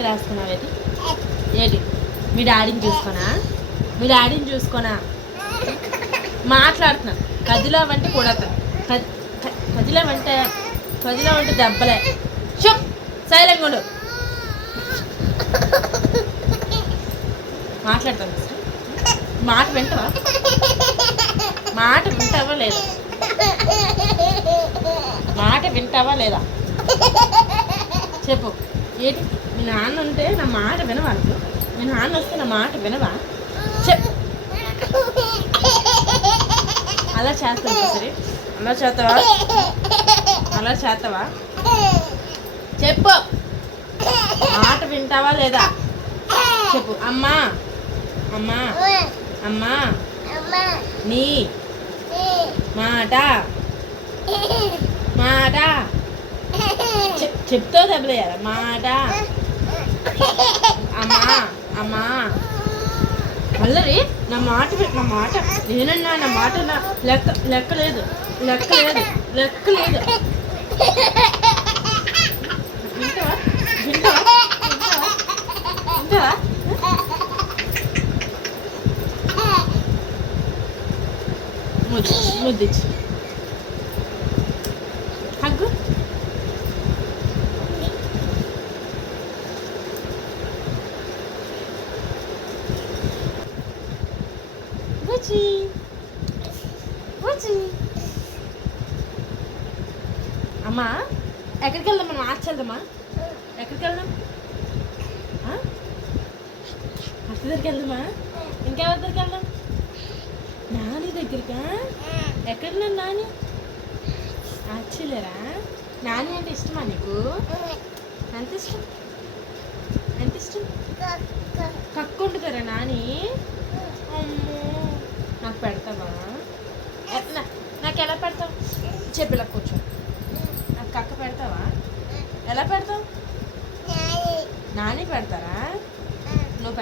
రాసుకున్నావు ఏంటి ఏంటి మీ డాడీని చూసుకోనా మాట్లాడుతున్నా కదిలావంటే కొడతాను కదిలావంటే దెబ్బలే చెప్ సైలెంట్ ఉండు మాట్లాడతాను మాట వింటావా లేదా చెప్పు ఏంటి మీ నాన్న ఉంటే నా మాట వినవా మీ నాన్న వస్తే నా మాట వినవా చెప్పు అలా చేస్తావా సరే అలా చేస్తావా చెప్పు మాట వింటావా లేదా చెప్పు అమ్మా అమ్మా అమ్మా నీ మాట చెప్తావు దెబ్బలేయాల మాట అమ్మా మళ్ళీ నా మాట నేనన్నా నా మాట లెక్క లేదు వింటావా ముద్దిచ్చి హగ్గు అమ్మా ఎక్కడికి వెళ్దాం మనం మార్చి వెళ్దామా ఎక్కడికి వెళ్దాం అత్త దగ్గరికి వెళ్దామా ఇంకెవరి దగ్గరికి వెళ్దాం నాని దగ్గరికా ఎక్కడ నాని ఆశ్చర్యరా నాని అంటే ఇష్టమా నీకు ఎంత ఇష్టం కక్కు వండుతారా నాని అమ్మో నాకు పెడతావా నాకు ఎలా పెడతావు చెప్పి ఇలా కూర్చో నాకు కక్క పెడతావా ఎలా పెడతావు నాని పెడతారా నువ్వు